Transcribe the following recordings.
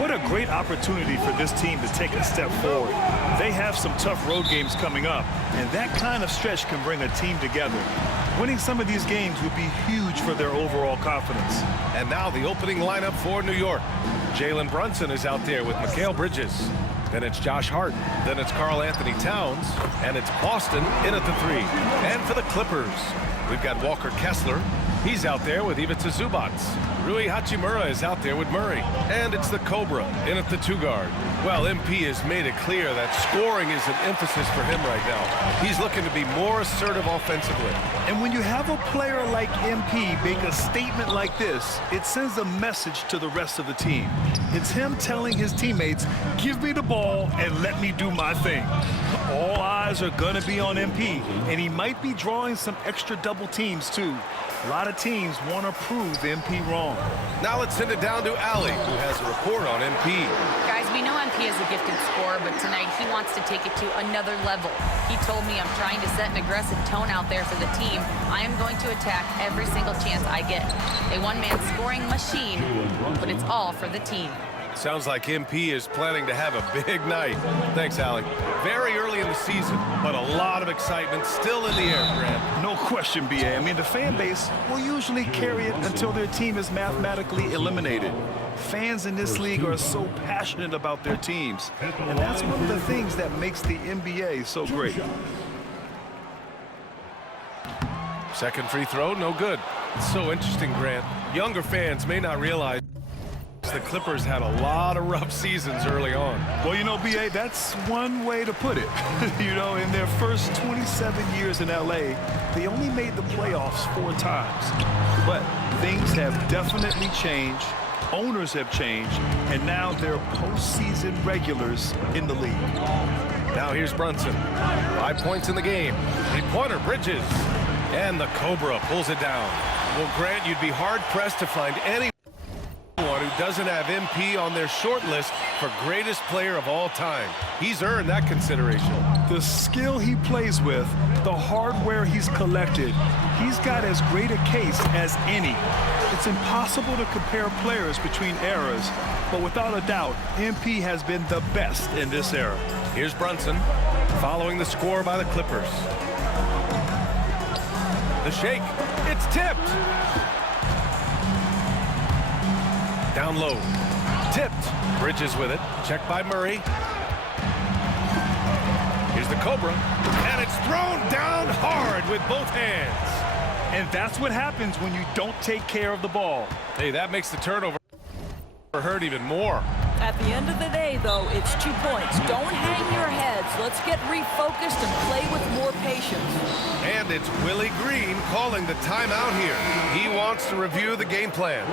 What a great opportunity for this team to take a step forward. They have some tough road games coming up, and that kind of stretch can bring a team together. Winning some of these games would be huge for their overall confidence. And now the opening lineup for New York. Jalen Brunson is out there with Mikal Bridges. Then it's Josh Hart. Then it's Karl Anthony Towns. And it's Boston in at the 3. And for the Clippers, we've got Walker Kessler. He's out there with Ivica Zubac. Rui Hachimura is out there with Murray. And it's the Cobra in at the 2 guard. Well, MP has made it clear that scoring is an emphasis for him right now. He's looking to be more assertive offensively. And when you have a player like MP make a statement like this, it sends a message to the rest of the team. It's him telling his teammates, give me the ball and let me do my thing. All eyes are going to be on MP, and he might be drawing some extra double teams too. A lot of teams want to prove MP wrong. Now let's send it down to Ali, who has a report on MP. Guys, we know MP is a gifted scorer, but tonight he wants to take it to another level. He told me, I'm trying to set an aggressive tone out there for the team. I am going to attack every single chance I get. A one-man scoring machine, but it's all for the team. Sounds like MP is planning to have a big night. Thanks, Allie. Very early in the season, but a lot of excitement still in the air, Grant. No question, B.A. I mean, the fan base will usually carry it until their team is mathematically eliminated. Fans in this league are so passionate about their teams, and that's one of the things that makes the NBA so great. Second free throw, no good. It's so interesting, Grant. Younger fans may not realize the Clippers had a lot of rough seasons early on. Well, you know, B.A., that's one way to put it. You know, in their first 27 years in L.A., they only made the playoffs 4 times. But things have definitely changed. Owners have changed, and now they're postseason regulars in the league. Now here's Brunson. 5 points in the game. 3-pointer, Bridges. And the Cobra pulls it down. Well, Grant, you'd be hard-pressed to find anyone who doesn't have MP on their short list for greatest player of all time. He's earned that consideration. The skill he plays with, the hardware he's collected, he's got as great a case as any. It's impossible to compare players between eras, but without a doubt, MP has been the best in this era. Here's Brunson, following the score by the Clippers. The shake, it's tipped. Down low, tipped. Bridges with it, checked by Murray. Here's the Cobra, and it's thrown down hard with both hands. And that's what happens when you don't take care of the ball. Hey, that makes the turnover hurt even more. At the end of the day, though, it's 2 points. Don't hang your heads. Let's get refocused and play with more patience. And it's Willie Green calling the timeout here. He wants to review the game plan.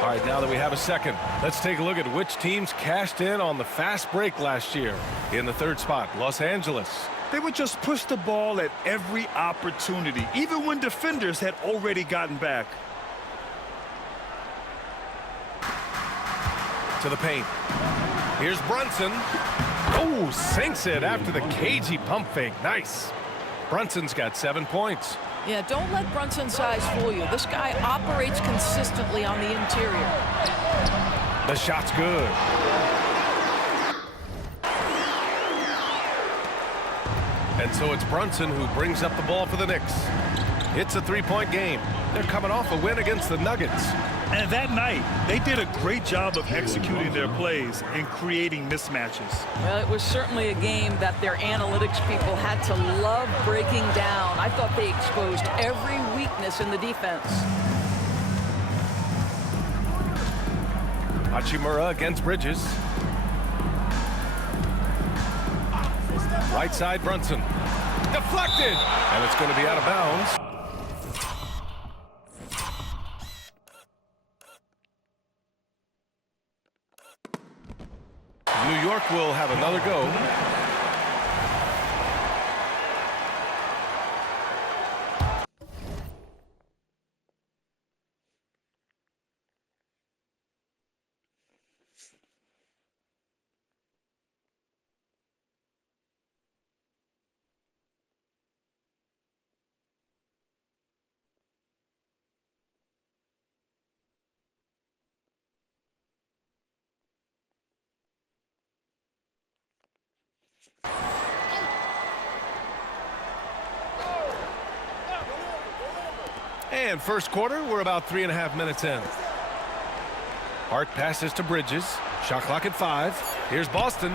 All right, now that we have a second, let's take a look at which teams cashed in on the fast break last year. In the 3rd spot, Los Angeles. They would just push the ball at every opportunity, even when defenders had already gotten back. To the paint. Here's Brunson. Oh, sinks it after the cagey pump fake. Nice. Brunson's got 7 points. Yeah, don't let Brunson's size fool you. This guy operates consistently on the interior. The shot's good. And so it's Brunson who brings up the ball for the Knicks. It's a 3-point game. They're coming off a win against the Nuggets. And that night, they did a great job of executing their plays and creating mismatches. Well, it was certainly a game that their analytics people had to love breaking down. I thought they exposed every weakness in the defense. Hachimura against Bridges. Right side, Brunson. Deflected! And it's going to be out of bounds. New York will have another go. And first quarter, we're about 3.5 minutes in. Hart passes to Bridges. Shot clock at 5. Here's Boston.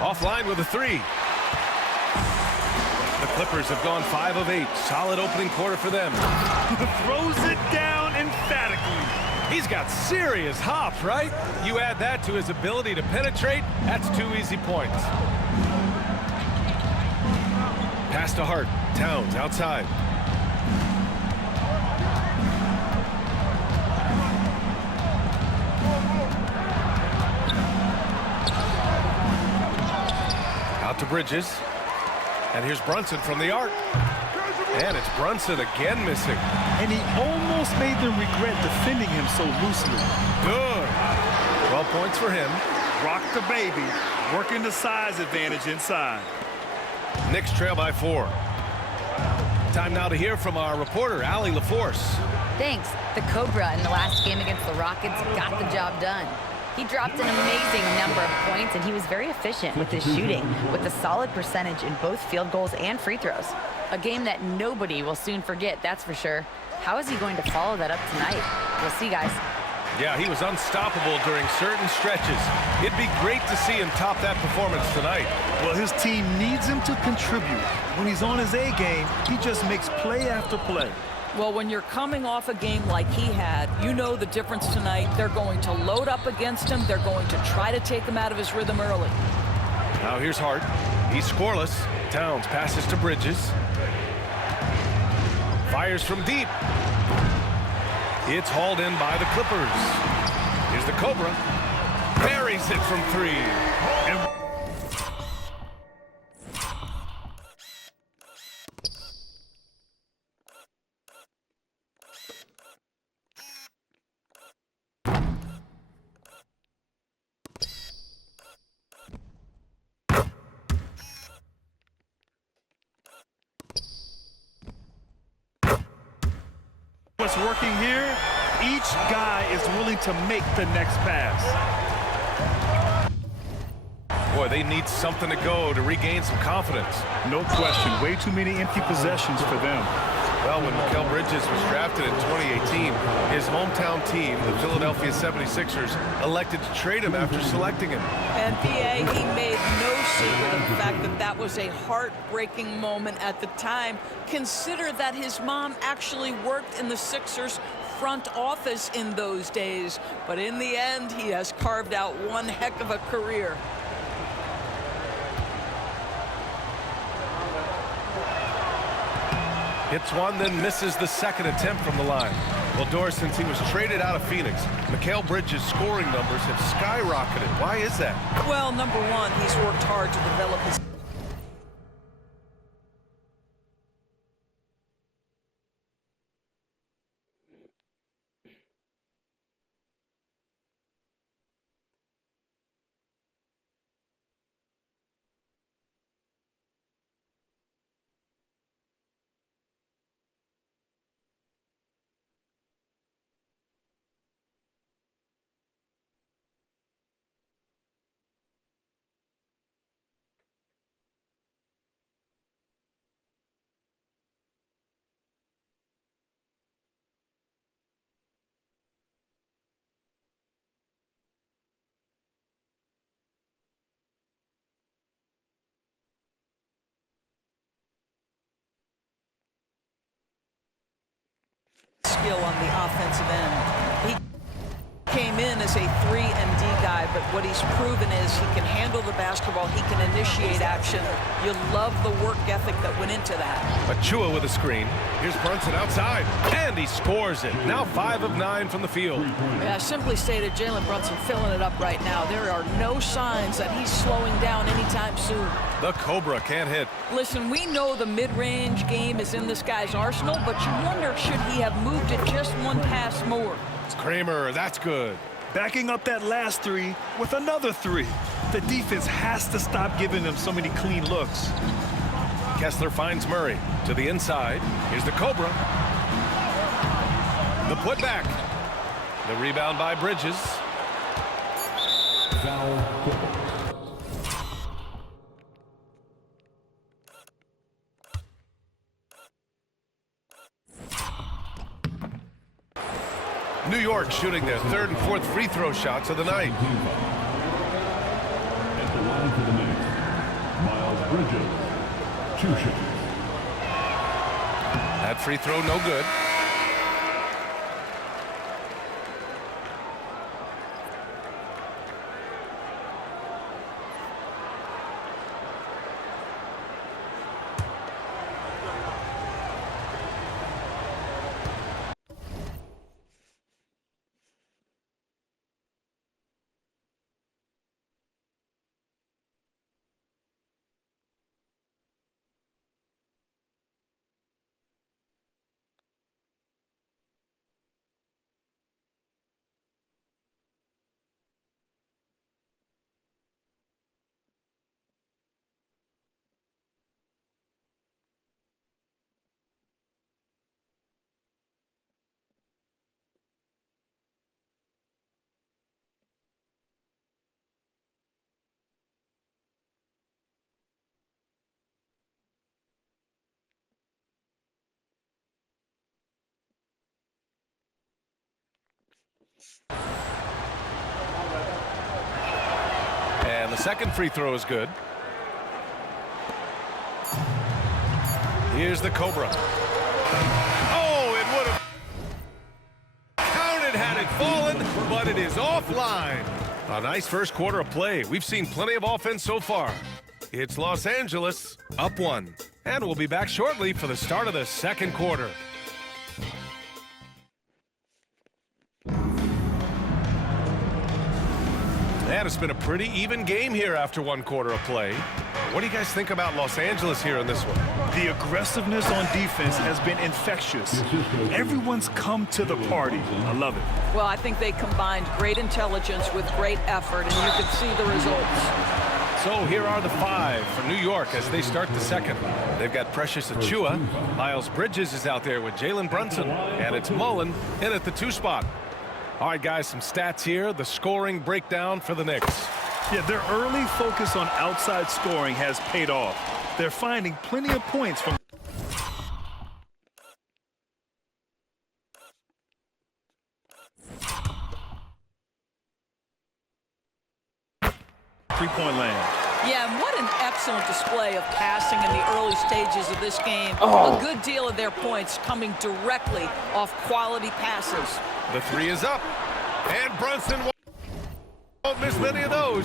Offline with a 3. The Clippers have gone 5 of 8. Solid opening quarter for them. Throws it down emphatically. He's got serious hop, right? You add that to his ability to penetrate, that's 2 easy points. Pass to Hart. Towns outside. Out to Bridges. And here's Brunson from the arc. And it's Brunson again missing. And he almost made them regret defending him so loosely. Good. 12 points for him. Rock the baby, working the size advantage inside. Knicks trail by 4. Time now to hear from our reporter, Allie LaForce. Thanks. The Cobra in the last game against the Rockets got the job done. He dropped an amazing number of points, and he was very efficient with his shooting, with a solid percentage in both field goals and free throws. A game that nobody will soon forget, that's for sure. How is he going to follow that up tonight? We'll see, guys. Yeah, he was unstoppable during certain stretches. It'd be great to see him top that performance tonight. Well, his team needs him to contribute. When he's on his A game, he just makes play after play. Well, when you're coming off a game like he had, you know the difference tonight. They're going to load up against him. They're going to try to take him out of his rhythm early. Now here's Hart. He's scoreless. Towns passes to Bridges. Fires from deep. It's hauled in by the Clippers. Here's the Cobra. Buries it from 3. And what's working here? Each guy is willing to make the next pass. boy, they need something to go to regain some confidence. No question. Way too many empty possessions for them. Well, when Mikal Bridges was drafted in 2018, his hometown team, the Philadelphia 76ers, elected to trade him after selecting him. And B.A., he made no secret of the fact that that was a heartbreaking moment at the time. Consider that his mom actually worked in the Sixers front office in those days. But in the end, he has carved out one heck of a career. Hits one, then misses the second attempt from the line. Well, Doris, since he was traded out of Phoenix, Mikal Bridges' scoring numbers have skyrocketed. Why is that? Well, number one, he's worked hard to develop his skill on the offensive end. He came in as a 3-and-D guy, but what he's proven is he can handle the basketball, he can initiate action. You love the work ethic that went into that. Achua with a screen. Here's Brunson outside, and he scores it. Now 5 of 9 from the field. Yeah, simply stated, Jalen Brunson filling it up right now. There are no signs that he's slowing down anytime soon. The Cobra can't hit. Listen, we know the mid-range game is in this guy's arsenal, but you wonder, should he have moved it just one pass more? Kramer, that's good. Backing up that last 3 with another 3. The defense has to stop giving them so many clean looks. Kessler finds Murray to the inside. Here's the Cobra. The putback. The rebound by Bridges. New York shooting their third and fourth free throw shots of the night. At the line for the Knicks, Miles Bridges, 2 shots. That free throw no good. And the second free throw is good. Here's the Cobra. Oh, it would have counted had it fallen, but it is offline. A nice first quarter of play. We've seen plenty of offense so far. It's Los Angeles up 1. And we'll be back shortly for the start of the second quarter. And it's been a pretty even game here after 1 quarter of play. What do you guys think about Los Angeles here in this one? The aggressiveness on defense has been infectious. Everyone's come to the party. I love it. Well, I think they combined great intelligence with great effort, and you can see the results. So here are the 5 for New York as they start the second. They've got Precious Achiuwa. Miles Bridges is out there with Jalen Brunson. And it's Mullen in at the 2 spot. All right, guys, some stats here. The scoring breakdown for the Knicks. Yeah, their early focus on outside scoring has paid off. They're finding plenty of points from three-point land. Yeah, and what an excellent display of passing in the early stages of this game. A good deal of their points coming directly off quality passes. The 3 is up. And Brunson won't miss many of those.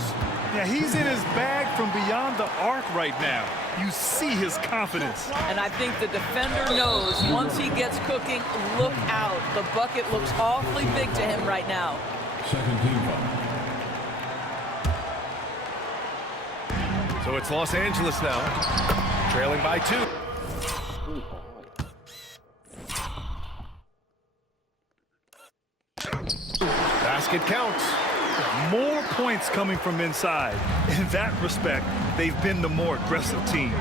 Yeah, he's in his bag from beyond the arc right now. You see his confidence. And I think the defender knows once he gets cooking, look out. The bucket looks awfully big to him right now. Second team foul. So it's Los Angeles now, trailing by 2. Basket counts. More points coming from inside. In that respect, they've been the more aggressive team.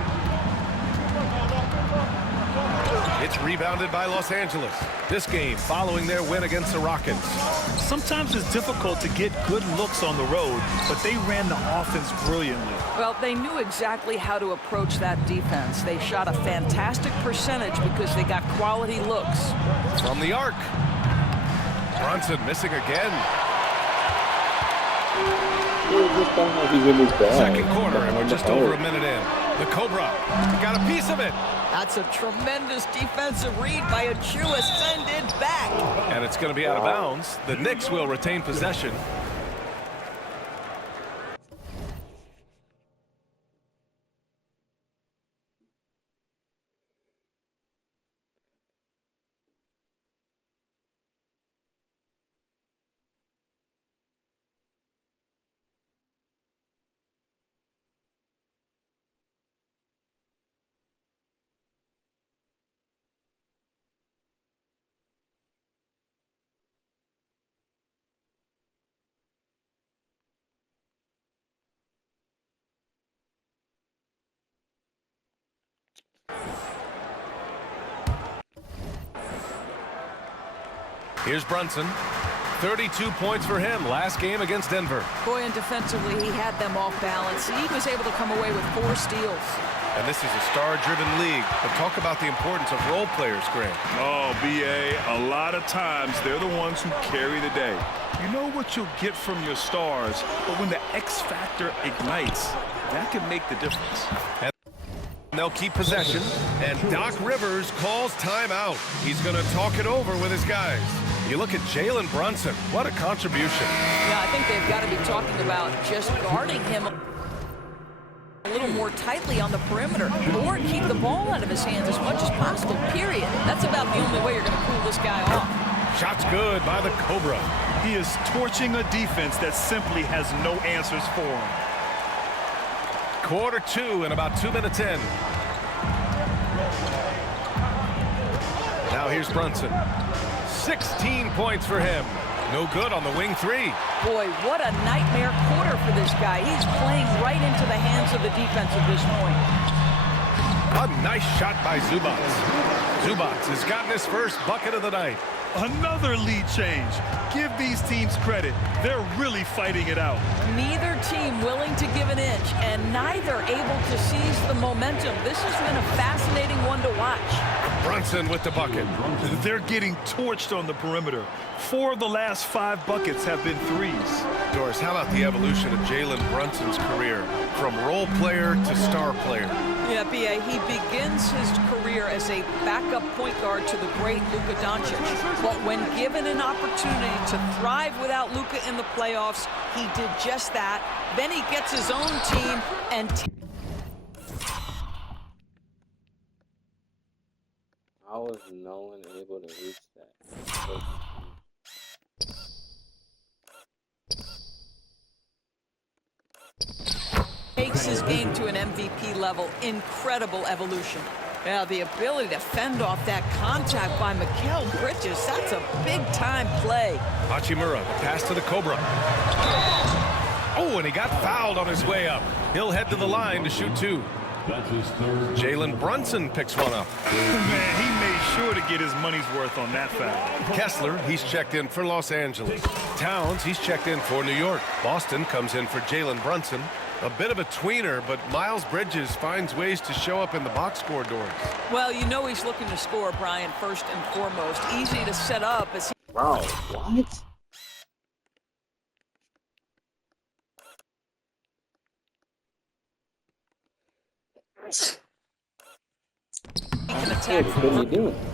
It's rebounded by Los Angeles. This game following their win against the Rockets. Sometimes it's difficult to get good looks on the road, but they ran the offense brilliantly. Well, they knew exactly how to approach that defense. They shot a fantastic percentage because they got quality looks. From the arc. Brunson missing again. Second quarter, and we're just over a minute in. The Cobra got a piece of it. That's a tremendous defensive read by Achiuwa. Send it back. And it's going to be out of bounds. The Knicks will retain possession. Here's Brunson. 32 points for him last game against Denver. Boy, and defensively, he had them off balance. He was able to come away with 4 steals. And this is a star-driven league. But talk about the importance of role players, Grant. Oh, B.A., a lot of times they're the ones who carry the day. You know what you'll get from your stars, but when the X factor ignites, that can make the difference. And they'll keep possession, and Doc Rivers calls timeout. He's going to talk it over with his guys. You look at Jalen Brunson. What a contribution. Yeah, I think they've got to be talking about just guarding him a little more tightly on the perimeter, or keep the ball out of his hands as much as possible, period. That's about the only way you're going to cool this guy off. Shot's good by the Cobra. He is torching a defense that simply has no answers for him. Quarter 2 and about 2 minutes in. Now here's Brunson. 16 points for him. No good on the wing 3. Boy, what a nightmare quarter for this guy. He's playing right into the hands of the defense at this point. A nice shot by Zubats. Zubats has gotten his first bucket of the night. Another lead change. Give these teams credit. They're really fighting it out. Neither team willing to give an inch, and neither able to seize the momentum. This has been a fascinating one to watch. Brunson with the bucket. They're getting torched on the perimeter. 4 of the last 5 buckets have been threes. Doris, how about the evolution of Jalen Brunson's career from role player to star player? Yeah, B.A., he begins his career as a backup point guard to the great Luka Doncic. But when given an opportunity to thrive without Luka in the playoffs, he did just that. Then he gets his own team and How was no one able to reach that? takes his game to an MVP level. Incredible evolution. Now, the ability to fend off that contact by Mikal Bridges, that's a big-time play. Hachimura, pass to the Cobra. Oh, and he got fouled on his way up. He'll head to the line to shoot 2. That's his third. Jalen Brunson picks one up. Man, he made sure to get his money's worth on that foul. Kessler, he's checked in for Los Angeles. Towns, he's checked in for New York. Boston comes in for Jalen Brunson. A bit of a tweener, but Miles Bridges finds ways to show up in the box score doors. Well, you know he's looking to score, Brian, first and foremost. Easy to set up as he... Bro, what? He can attack from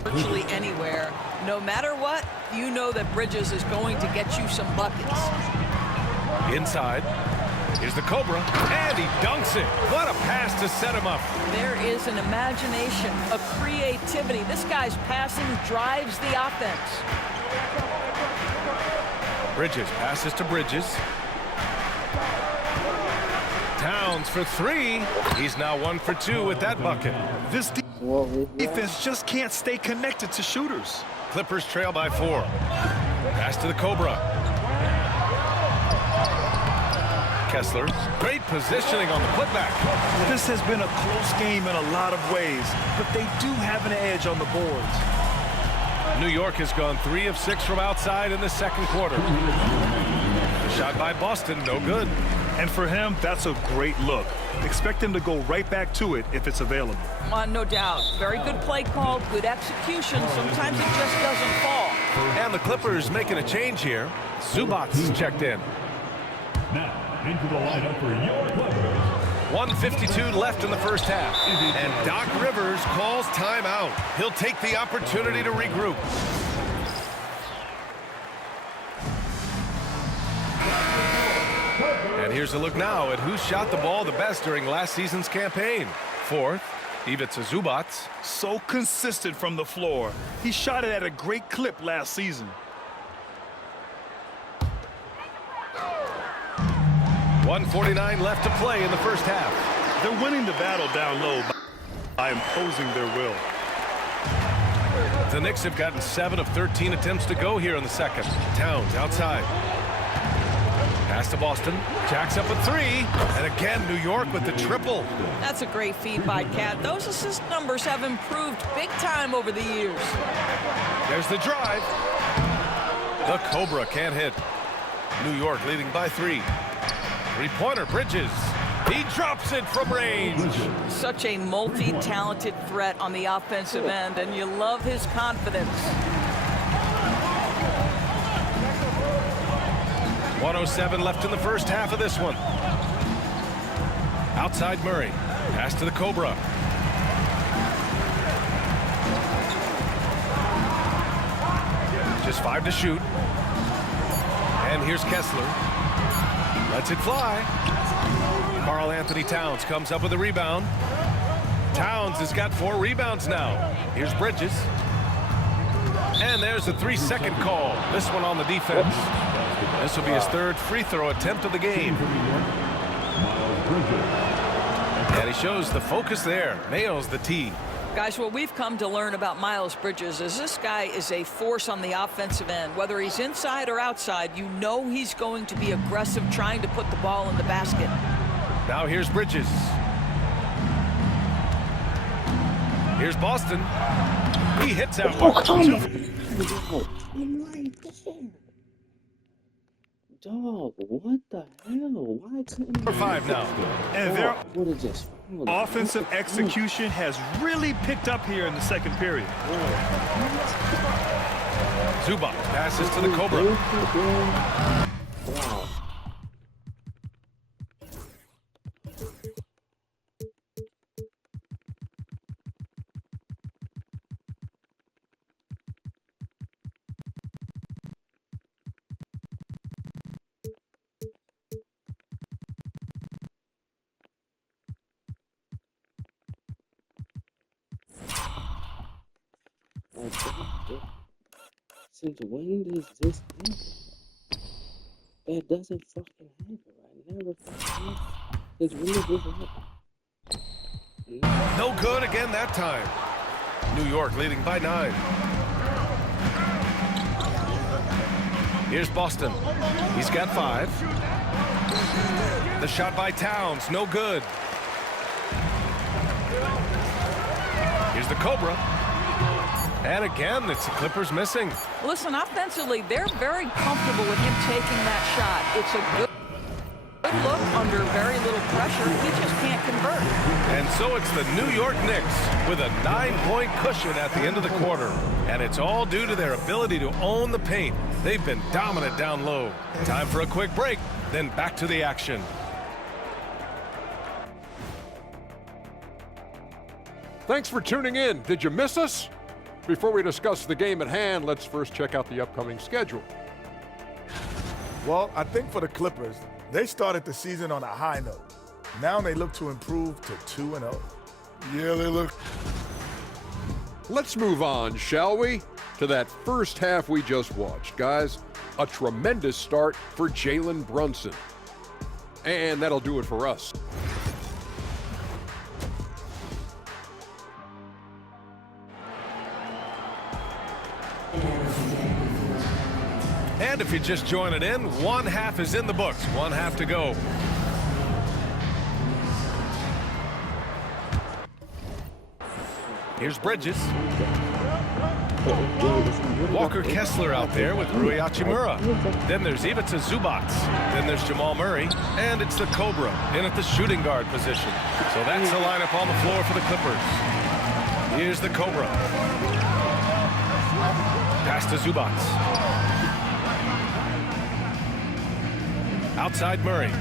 virtually anywhere. No matter what, you know that Bridges is going to get you some buckets. Inside, here's the Cobra, and he dunks it. What a pass to set him up. There is an imagination, a creativity. This guy's passing drives the offense. Bridges passes to Bridges. Towns for 3. He's now 1 for 2 with that bucket. This defense just can't stay connected to shooters. Clippers trail by 4. Pass to the Cobra. Kessler, great positioning on the putback. This has been a close game in a lot of ways, but they do have an edge on the boards. New York has gone 3 of 6 from outside in the second quarter. The shot by Boston, no good. And for him, that's a great look. Expect him to go right back to it if it's available. No doubt. Very good play call, good execution. Sometimes it just doesn't fall. And the Clippers making a change here. Zubats checked in. Now, into the lineup for your Clippers. 1:52 left in the first half. And Doc Rivers calls timeout. He'll take the opportunity to regroup. And here's a look now at who shot the ball the best during last season's campaign. 4th, Ivica Zubats. So consistent from the floor. He shot it at a great clip last season. 1:49 left to play in the first half. They're winning the battle down low by imposing their will. The Knicks have gotten 7 of 13 attempts to go here in the second. Towns outside. Pass to Boston. Jacks up a 3. And again, New York with the triple. That's a great feed by Cat. Those assist numbers have improved big time over the years. There's the drive. The Cobra can't hit. New York leading by 3. Three-pointer, Bridges. He drops it from range. Such a multi-talented threat on the offensive end, and you love his confidence. 1:07 left in the first half of this one. Outside Murray. Pass to the Cobra. Just 5 to shoot. And here's Kessler. Lets it fly. Karl Anthony Towns comes up with a rebound. Towns has got 4 rebounds now. Here's Bridges. And there's a 3-second call. This one on the defense. This will be his 3rd free throw attempt of the game. Miles Bridges. And he shows the focus there. Nails the tee. Guys, what we've come to learn about Miles Bridges is this guy is a force on the offensive end. Whether he's inside or outside, you know he's going to be aggressive trying to put the ball in the basket. Now here's Bridges. Here's Boston. He hits out one. Dog, what the hell? Why couldn't For 5 now. And their would have just offensive execution has really picked up here in the second period. Zubac passes to the Cobra. Wow. Since when does this happen? That doesn't fucking happen, right? Never fucking happen. Since when does this happen? No good again that time. New York leading by 9. Here's Boston. He's got 5. The shot by Towns, no good. Here's the Cobra. And again, it's the Clippers missing. Listen, offensively, they're very comfortable with him taking that shot. It's a good look under very little pressure. He just can't convert. And so it's the New York Knicks with a 9-point cushion at the end of the quarter. And it's all due to their ability to own the paint. They've been dominant down low. Time for a quick break, then back to the action. Thanks for tuning in. Did you miss us? Before we discuss the game at hand, let's first check out the upcoming schedule. Well, I think for the Clippers, they started the season on a high note. Now they look to improve to 2-0. Yeah, they look. Let's move on, shall we? To that first half we just watched, guys. A tremendous start for Jalen Brunson. And that'll do it for us. And if you just join it in, 1 half is in the books. 1 half to go. Here's Bridges. Walker Kessler out there with Rui Hachimura. Then there's Ivica Zubac. Then there's Jamal Murray. And it's the Cobra in at the shooting guard position. So that's the lineup on the floor for the Clippers. Here's the Cobra. Pass to Zubac. Outside Murray.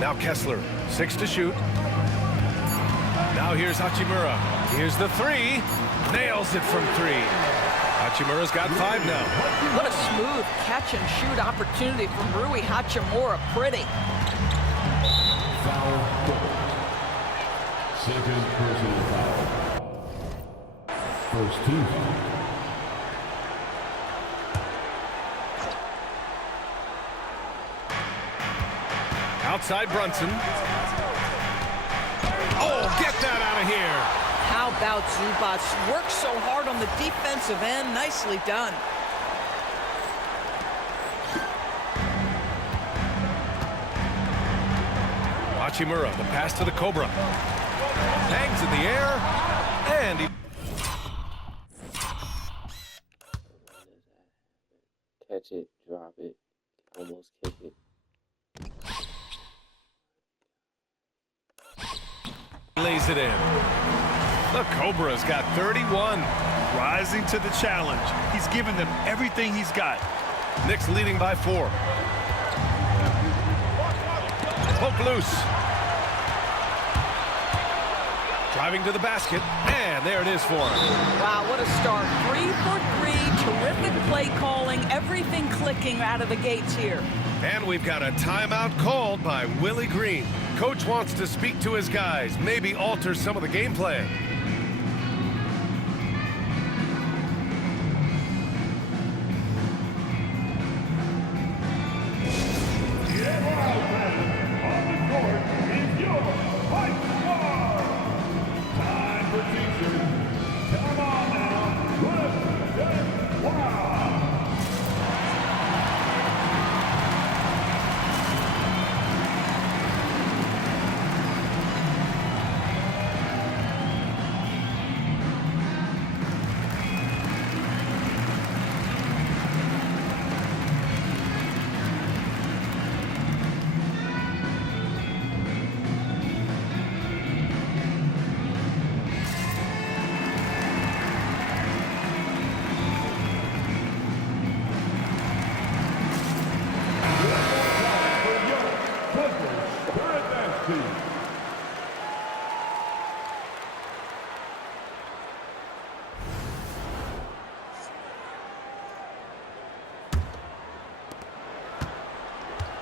Now Kessler, 6 to shoot. Now here's Hachimura. Here's the 3. Nails it from 3. Hachimura's got 5 now. What a smooth catch and shoot opportunity from Rui Hachimura. Pretty. Foul. Second personal foul. First team foul. Outside Brunson. Oh, get that out of here. How about Zubac? Works so hard on the defensive end. Nicely done. Hachimura, the pass to the Cobra. Hangs in the air, and he... catch it, drop it, almost kick it. Lays it in. The Cobra's got 31. Rising to the challenge. He's given them everything he's got. Knicks leading by 4. Poke loose. Driving to the basket, and there it is for him. Wow, what a start. 3 for 3, terrific play calling, everything clicking out of the gates here. And we've got a timeout called by Willie Green. Coach wants to speak to his guys, maybe alter some of the game plan.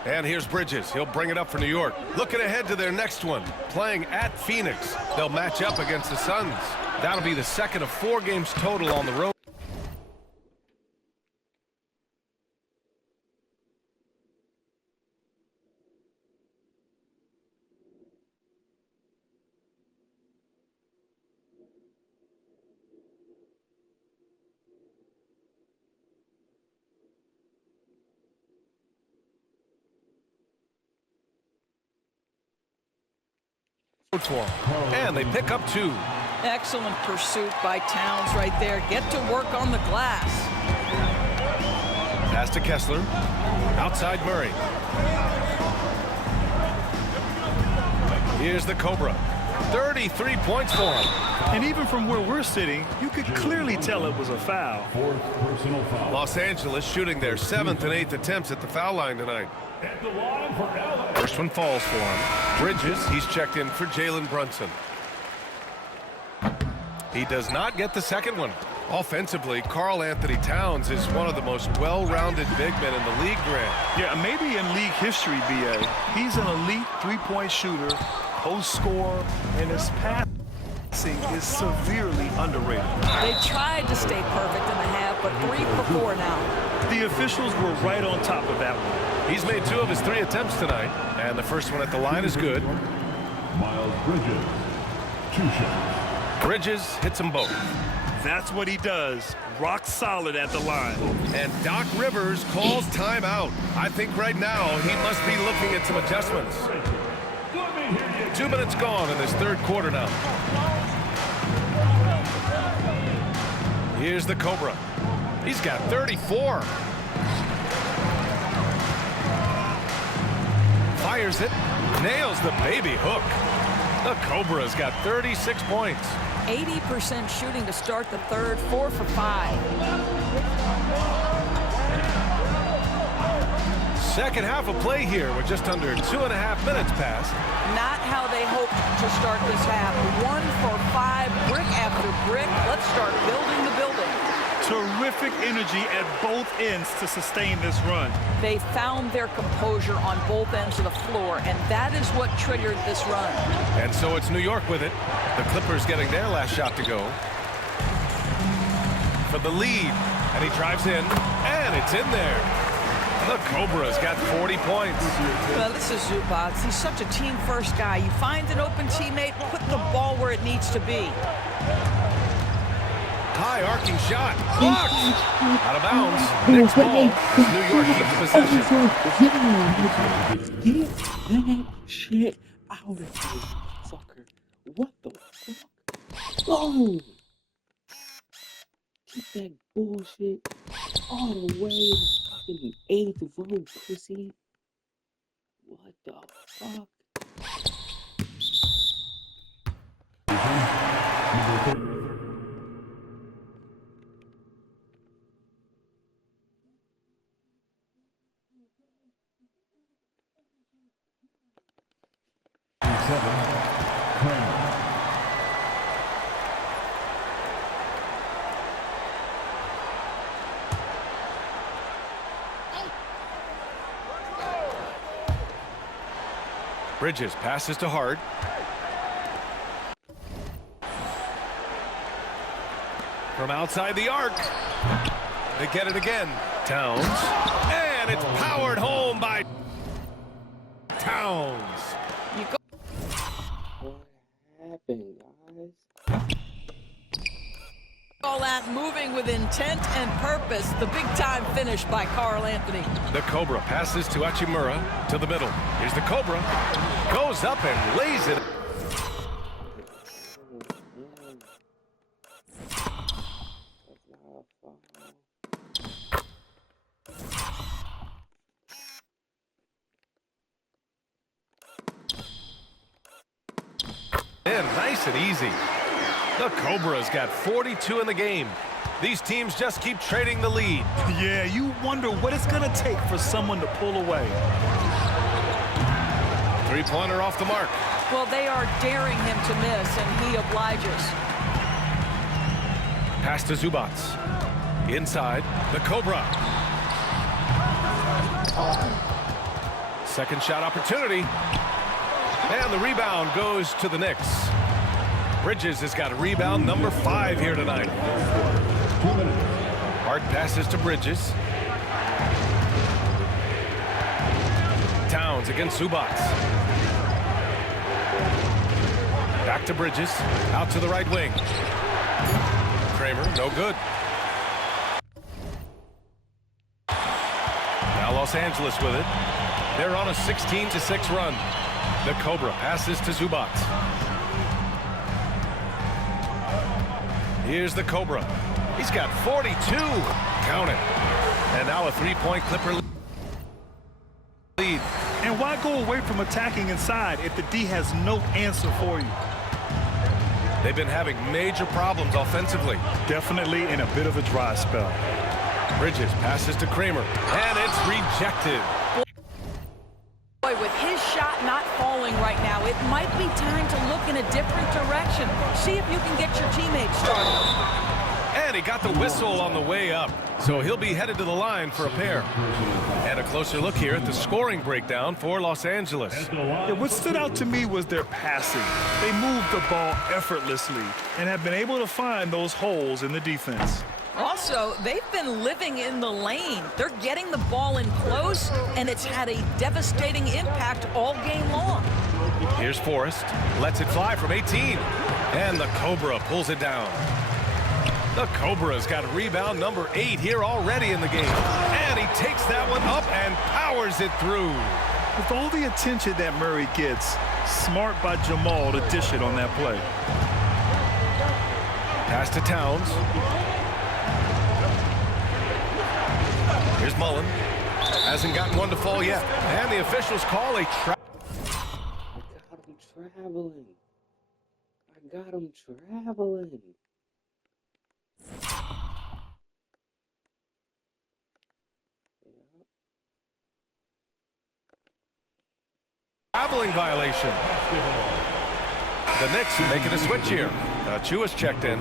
And here's Bridges. He'll bring it up for New York. Looking ahead to their next one. Playing at Phoenix. They'll match up against the Suns. That'll be the second of 4 games total on the road. And they pick up 2. Excellent pursuit by Towns right there. Get to work on the glass. Pass to Kessler. Outside Murray. Here's the Cobra. 33 points for him. And even from where we're sitting, you could clearly tell it was a foul. 4th personal foul. Los Angeles shooting their 7th and 8th attempts at the foul line tonight. At the line for LA. First one falls for him. Bridges, he's checked in for Jalen Brunson. He does not get the second one. Offensively, Karl Anthony Towns is one of the most well-rounded big men in the league, Grant. Yeah, maybe in league history, B.A. He's an elite three-point shooter, post scorer, and his passing is severely underrated. They tried to stay perfect in the half, but 3 for 4 now. The officials were right on top of that one. He's made 2 of his 3 attempts tonight, and the first one at the line is good. Miles Bridges. 2 shots. Bridges hits them both. That's what he does. Rock solid at the line. And Doc Rivers calls timeout. I think right now he must be looking at some adjustments. 2 minutes gone in this 3rd quarter now. Here's the Cobra. He's got 34. Fires it. Nails the baby hook. The Cobra's got 36 points. 80% shooting to start the 3rd, 4 for 5. Second half of play here with just under 2.5 minutes passed. Not how they hoped to start this half. 1 for 5, brick after brick. Let's start building the building. Terrific energy at both ends to sustain this run. They found their composure on both ends of the floor, and that is what triggered this run. And so it's New York with it. The Clippers getting their last shot to go. For the lead. And he drives in, and it's in there. The Cobra's got 40 points. Well, this is Zubac. He's such a team-first guy. You find an open teammate, put the ball where it needs to be. High arcing shot. Blocked. Out of bounds. Next ball. New York keeps possession. Get that shit out of here, fucker. What the fuck? Oh! Get that bullshit all the way the fuck fucking 8th run, pussy. What the fuck? Bridges passes to Hart. From outside the arc. They get it again. Towns. And it's powered home by Towns. What happened, guys? All that moving with intent and purpose. The big-time finish by Carl Anthony. The Cobra passes to Achimura to the middle. Here's the Cobra. Goes up and lays it. And nice and easy. The Cobra's got 42 in the game. These teams just keep trading the lead. Yeah, you wonder what it's going to take for someone to pull away. Three-pointer off the mark. Well, they are daring him to miss, and he obliges. Pass to Zubats. Inside, the Cobra. Second shot opportunity. And the rebound goes to the Knicks. Bridges has got rebound number 5 here tonight. Hart passes to Bridges. Towns against Zubats. Back to Bridges. Out to the right wing. Kramer, no good. Now Los Angeles with it. They're on a 16-6 run. The Cobra passes to Zubats. Here's the Cobra. He's got 42. Count it. And now a three-point Clipper lead. And why go away from attacking inside if the D has no answer for you? They've been having major problems offensively. Definitely in a bit of a dry spell. Bridges passes to Kramer. And it's rejected. Boy, with his shot not falling right now, it might be time to look in a different direction. See if you can get your teammates started. And he got the whistle on the way up. So he'll be headed to the line for a pair. And a closer look here at the scoring breakdown for Los Angeles. Yeah, what stood out to me was their passing. They moved the ball effortlessly and have been able to find those holes in the defense. Also, they've been living in the lane. They're getting the ball in close, and it's had a devastating impact all game long. Here's Forrest. Lets it fly from 18. And the Cobra pulls it down. The Cobra's got rebound number 8 here already in the game. And he takes that one up and powers it through. With all the attention that Murray gets, smart by Jamal to dish it on that play. Pass to Towns. Here's Mullen. Hasn't gotten one to fall yet. And the officials call a trap. I got him traveling. Traveling violation. The Knicks making a switch here. Achua's checked in.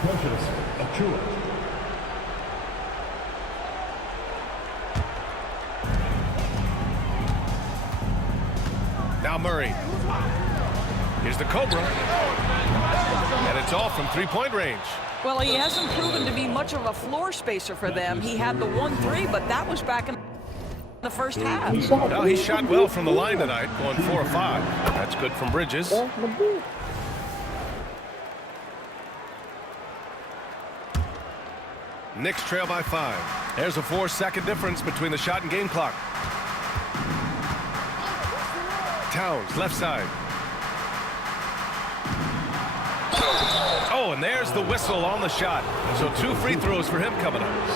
Precious Achua. Now Murray. Here's the Cobra. And it's off from three-point range. Well, he hasn't proven to be much of a floor spacer for them. He had the 1-3, but that was back in the first half. Well, he shot well from the line tonight, going 4 of 5. That's good from Bridges. Knicks trail by 5. There's a 4-second difference between the shot and game clock. Towns, left side. Oh, and there's the whistle on the shot. So 2 free throws for him coming up.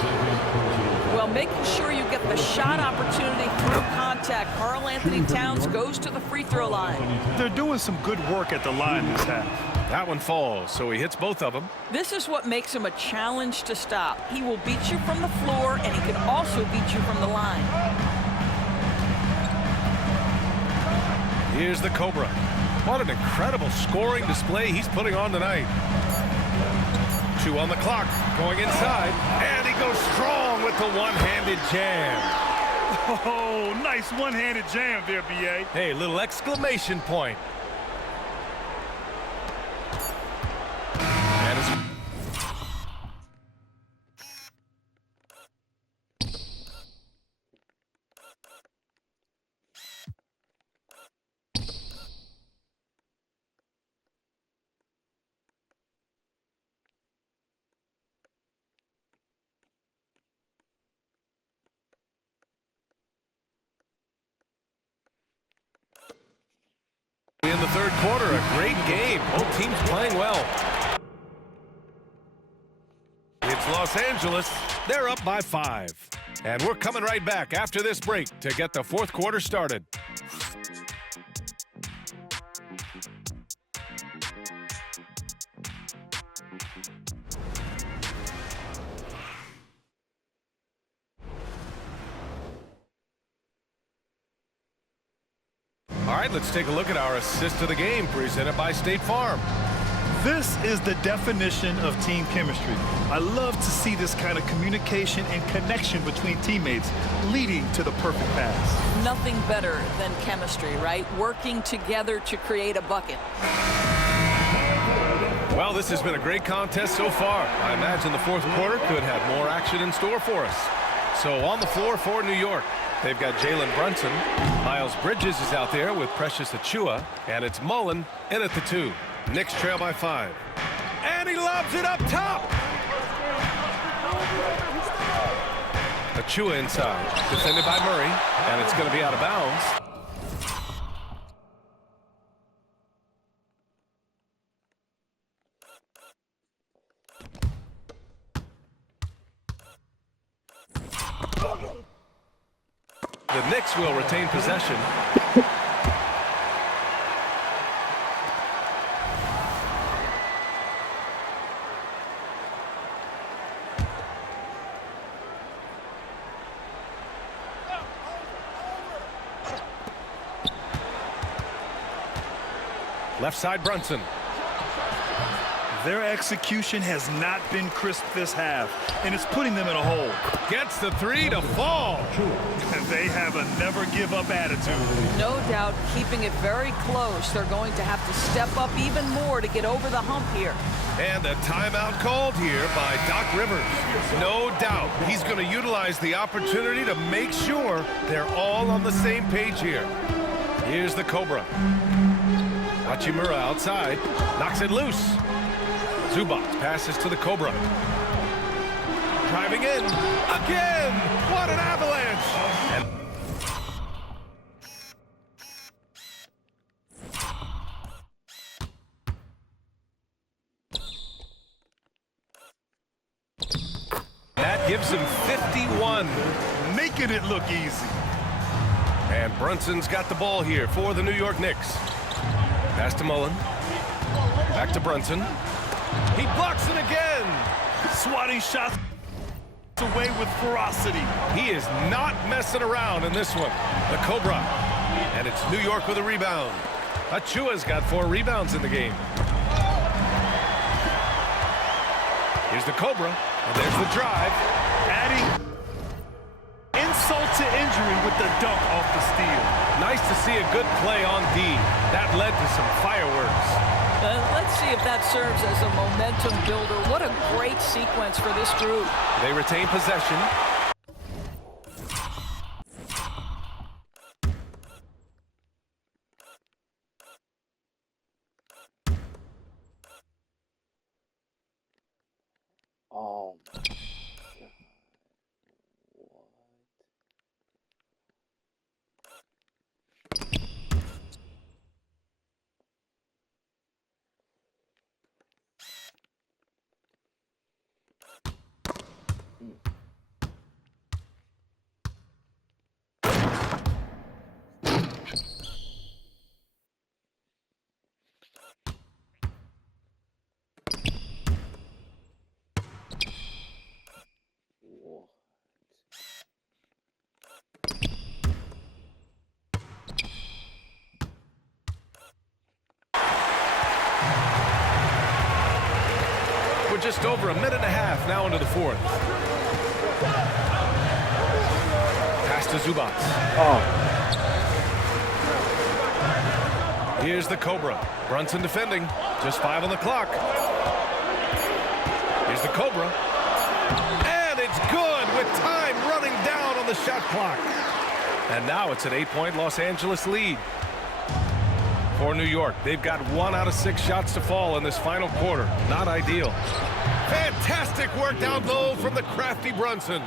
Well, making sure you get the shot opportunity through contact. Karl Anthony Towns goes to the free throw line. They're doing some good work at the line this half. That one falls, so he hits both of them. This is what makes him a challenge to stop. He will beat you from the floor, and he can also beat you from the line. Here's the Cobra. What an incredible scoring display he's putting on tonight. 2 on the clock, going inside, and he goes strong with the one-handed jam. Oh, nice one-handed jam there, B.A. Hey, little exclamation point. And it's in the third quarter, a great game. Both teams playing well. It's Los Angeles. They're up by 5. And we're coming right back after this break to get the fourth quarter started. All right, let's take a look at our assist of the game presented by State Farm. This is the definition of team chemistry. I love to see this kind of communication and connection between teammates leading to the perfect pass. Nothing better than chemistry, right? Working together to create a bucket. Well, this has been a great contest so far. I imagine the fourth quarter could have more action in store for us. So on the floor for New York, they've got Jalen Brunson. Miles Bridges is out there with Precious Achiuwa, and it's Mullen in at the 2. Knicks trail by 5. And he lobs it up top. Achiuwa inside, defended by Murray, and it's going to be out of bounds. The Knicks will retain possession. Left side, Brunson. Their execution has not been crisp this half, and it's putting them in a hole. Gets the 3 to fall. They have a never-give-up attitude. No doubt keeping it very close. They're going to have to step up even more to get over the hump here. And a timeout called here by Doc Rivers. No doubt he's going to utilize the opportunity to make sure they're all on the same page here. Here's the Cobra. Hachimura outside, knocks it loose. Zubac passes to the Cobra. Driving in, again! What an avalanche! And that gives him 51. Making it look easy. And Brunson's got the ball here for the New York Knicks. Pass to Mullen. Back to Brunson. He blocks it again. Swatting shots away with ferocity. He is not messing around in this one. The Cobra. And it's New York with a rebound. Achiuwa's got 4 rebounds in the game. Here's the Cobra. And there's the drive. Adding insult to injury with the dunk off the steal. Nice to see a good play on D. That led to some fireworks. Let's see if that serves as a momentum builder. What a great sequence for this group. They retain possession. Oh my God. just over a minute and a half now into the fourth. Pass to Zubac. Here's the Cobra. Brunson defending. Just 5 on the clock. Here's the Cobra. And it's good with time running down on the shot clock. And now it's an 8-point Los Angeles lead. For New York, they've got 1 out of 6 shots to fall in this final quarter. Not ideal. Fantastic work down low from the crafty Brunson.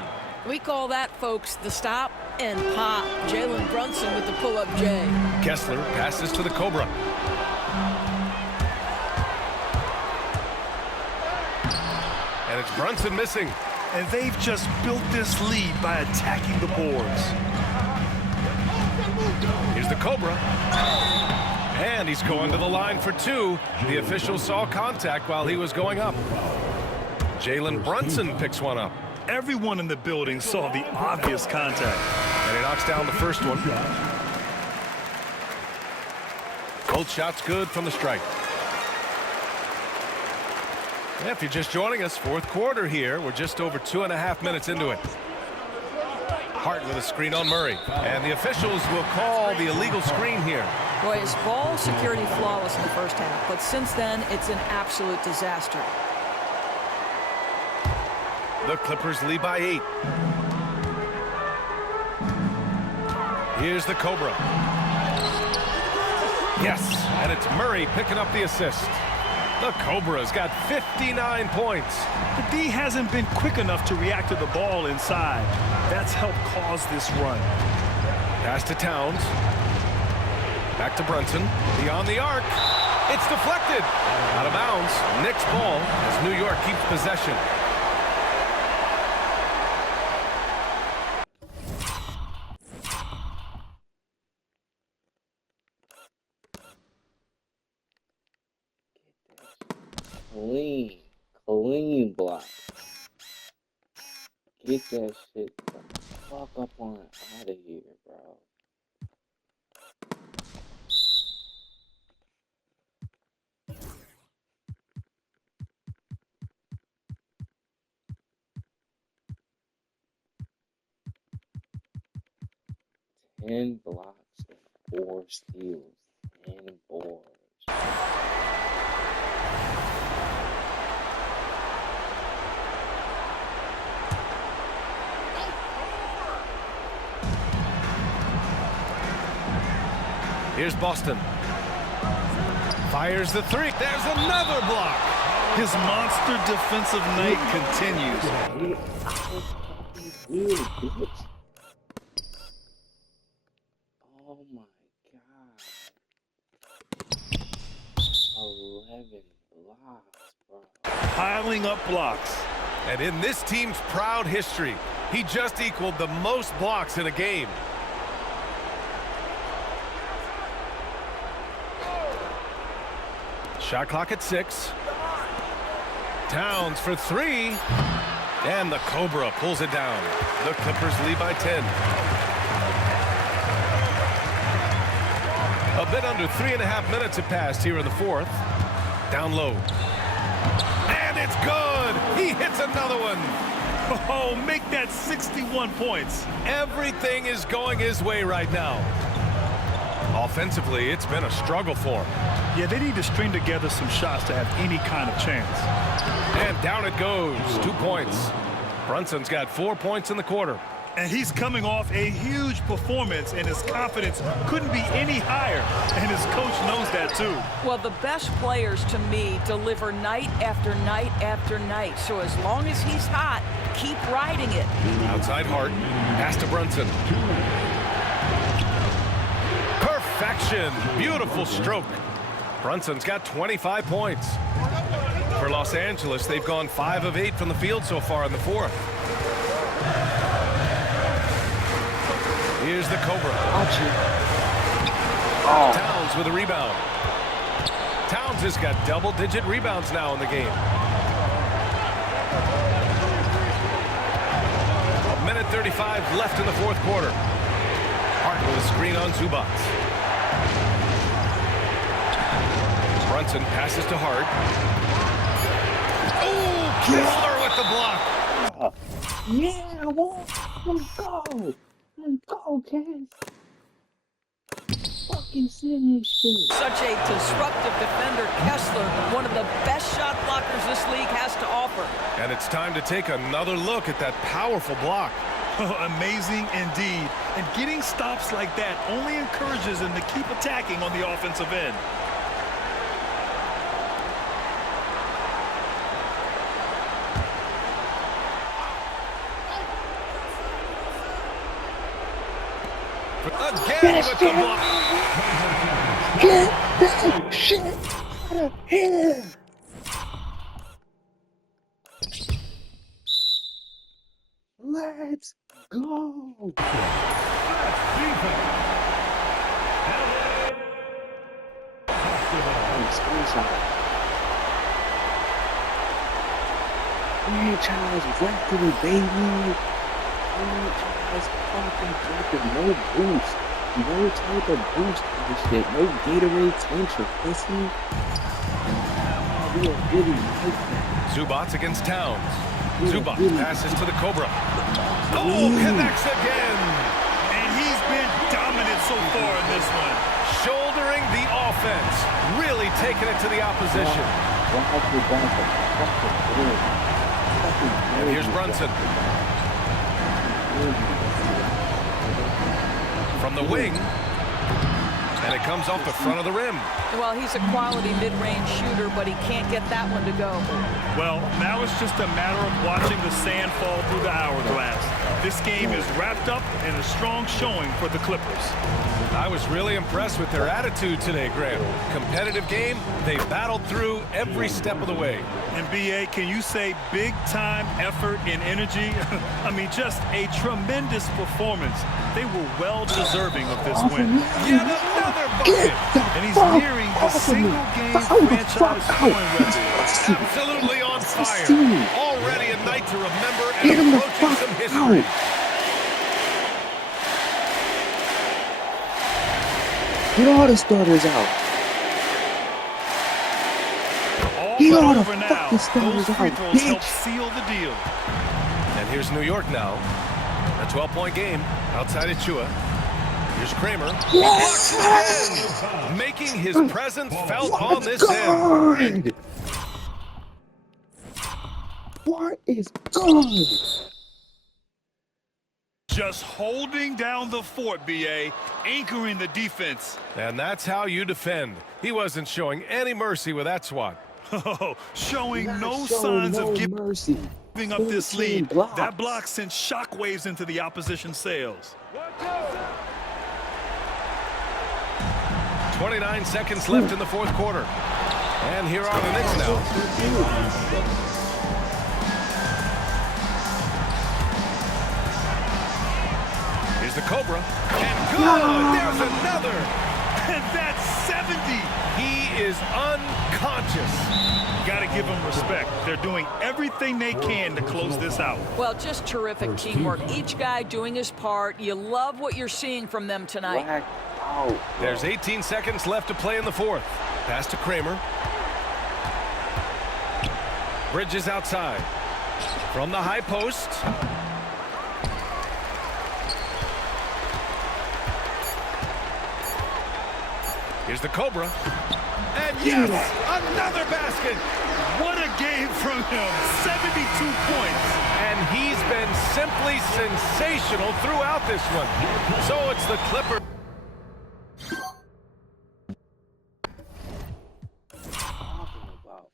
We call that, folks, the stop and pop. Jalen Brunson with the pull-up J. Kessler passes to the Cobra. And it's Brunson missing. And they've just built this lead by attacking the boards. Here's the Cobra. And he's going to the line for 2. The official saw contact while he was going up. Jalen Brunson picks one up. Everyone in the building saw the obvious contact. And he knocks down the first one. Both shots good from the strike. Yeah, if you're just joining us, fourth quarter here. We're just over 2.5 minutes into it. Hart with a screen on Murray. And the officials will call the illegal screen here. Boy, his ball security flawless in the first half, but since then, it's an absolute disaster. The Clippers lead by 8. Here's the Cobra. Yes, and it's Murray picking up the assist. The Cobra's got 59 points. The D hasn't been quick enough to react to the ball inside. That's helped cause this run. Pass to Towns. Back to Brunson. Beyond the arc. It's deflected. Out of bounds. Knicks ball as New York keeps possession. Clean block. Get that shit the fuck up on out of here, bro. Ten blocks and 4 steals. 10 boards. Here's Boston. Fires the 3. There's another block. His monster defensive night continues. Really good. Oh my god. 11 blocks, bro. Piling up blocks. And in this team's proud history, he just equaled the most blocks in a game. Shot clock at 6. Towns for 3. And the Cobra pulls it down. The Clippers lead by 10. A bit under 3.5 minutes have passed here in the fourth. Down low. And it's good. He hits another one. Oh, make that 61 points. Everything is going his way right now. Offensively, it's been a struggle for him. Yeah, they need to string together some shots to have any kind of chance. And down it goes. 2 points. Brunson's got 4 points in the quarter. And he's coming off a huge performance, and his confidence couldn't be any higher. And his coach knows that, too. Well, the best players, to me, deliver night after night after night. So as long as he's hot, keep riding it. Outside Hart. Pass to Brunson. Perfection. Beautiful stroke. Brunson's got 25 points. For Los Angeles, they've gone 5 of 8 from the field so far in the fourth. Here's the Cobra. Towns with a rebound. Towns has got double-digit rebounds now in the game. 1:35 left in the fourth quarter. Hart with a screen on Zubac. Brunson passes to Hart. Oh, Kessler with the block. Yeah, well, let's go. Let's go, Cass. Fucking send this shit. Such a disruptive defender, Kessler, one of the best shot blockers this league has to offer. And it's time to take another look at that powerful block. Amazing indeed. And getting stops like that only encourages him to keep attacking on the offensive end. Again with the block. Get that shit out of here. Let's go. Franchise record, baby. Franchise fucking record. No boost. No type of boost and shit. No Gatorade Twinch or pussy. We are really like that. Zubats against Towns. We are Zubats really passes to the Cobra. Oh, connects again. And he's been dominant so far in this one. Shouldering the offense. Really taking it to the opposition. And here's Brunson. From the wing. And it comes off the front of the rim. Well, he's a quality mid-range shooter, but he can't get that one to go. Well, now it's just a matter of watching the sand fall through the hourglass. This game is wrapped up in a strong showing for the Clippers. I was really impressed with their attitude today, Graham. Competitive game, they battled through every step of the way. And B.A., can you say big-time effort and energy? I mean, just a tremendous performance. They were well-deserving of this win. Yet another bucket! And he's nearing the single-game franchise scoring record. Absolutely on fire. Already a night to remember and approaching some history. Get all the starters out. Get all the fucking starters out, bitch. Seal the deal. And here's New York now. A 12-point game outside of Chua. Here's Kramer. Yes! Again, making his presence felt on this end. What is good? Just holding down the fort, B.A., anchoring the defense. And that's how you defend. He wasn't showing any mercy with that swat. Oh, showing no Showing signs no of mercy. giving up this 14 lead. blocks. That block sent shockwaves into the opposition sails. 29 seconds left in the fourth quarter. And here are the Knicks now. Here's the Cobra. And good! There's another! And that's 70. He is unconscious. Got to give them respect. They're doing everything they can to close this out. Well, just terrific teamwork. Each guy doing his part. You love what you're seeing from them tonight. Black out. There's 18 seconds left to play in the fourth. Pass to Kramer. Bridges outside. From the high post. Here's the Cobra. And yes, another basket. What a game from him. 72 points. And he's been simply sensational throughout this one. So it's the Clippers. Talking about.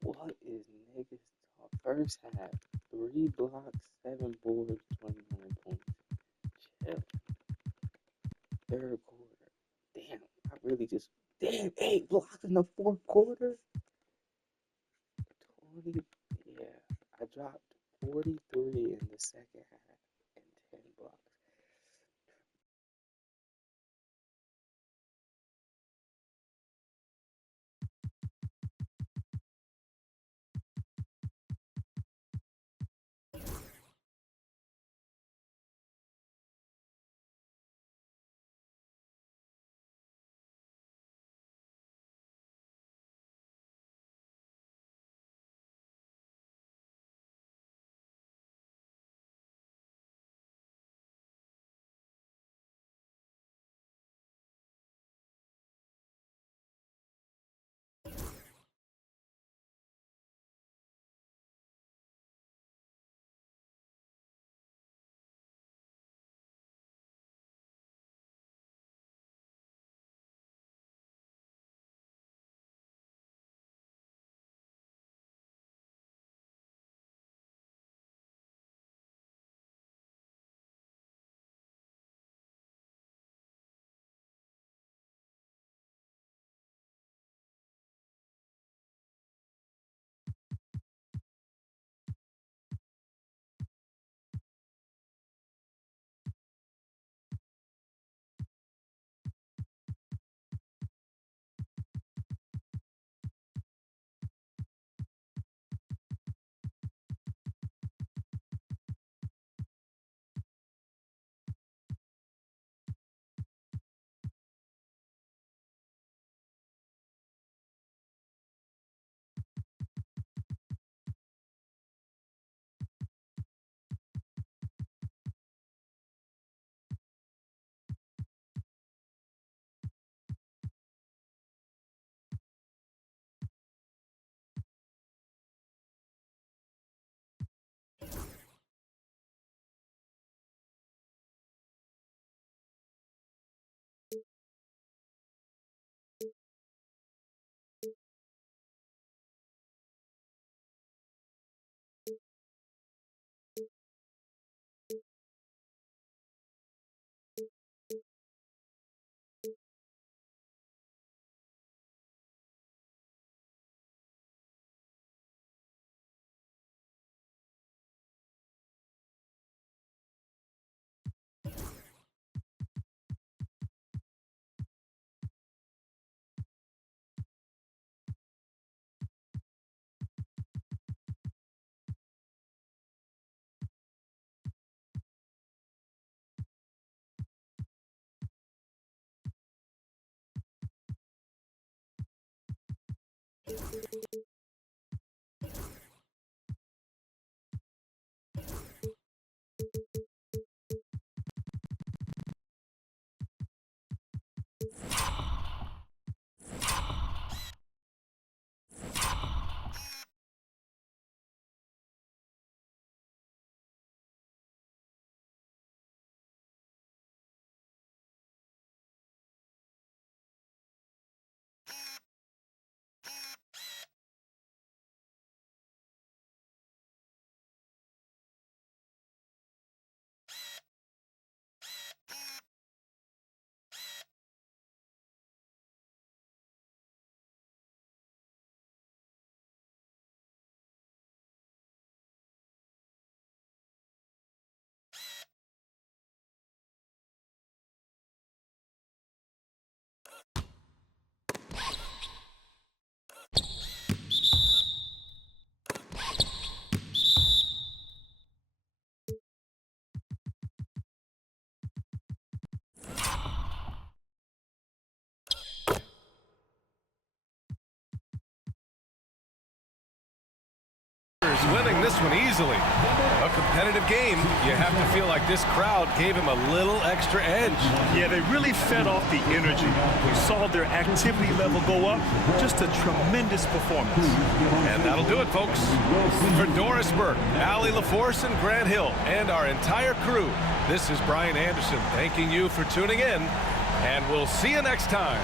What is niggas talk? First half, 3 blocks, 7 boards, 29 points. Chill. Third quarter. Damn, I really just 8 blocks in the fourth quarter. 20. Yeah, I dropped 43 in the second half and 10 blocks. Winning this one easily. A competitive game. You have to feel like this crowd gave him a little extra edge. Yeah, they really fed off the energy. We saw their activity level go up. Just a tremendous performance. And that'll do it, folks. For Doris Burke, Allie LaForce, and Grant Hill, and our entire crew, this is Brian Anderson thanking you for tuning in, and we'll see you next time.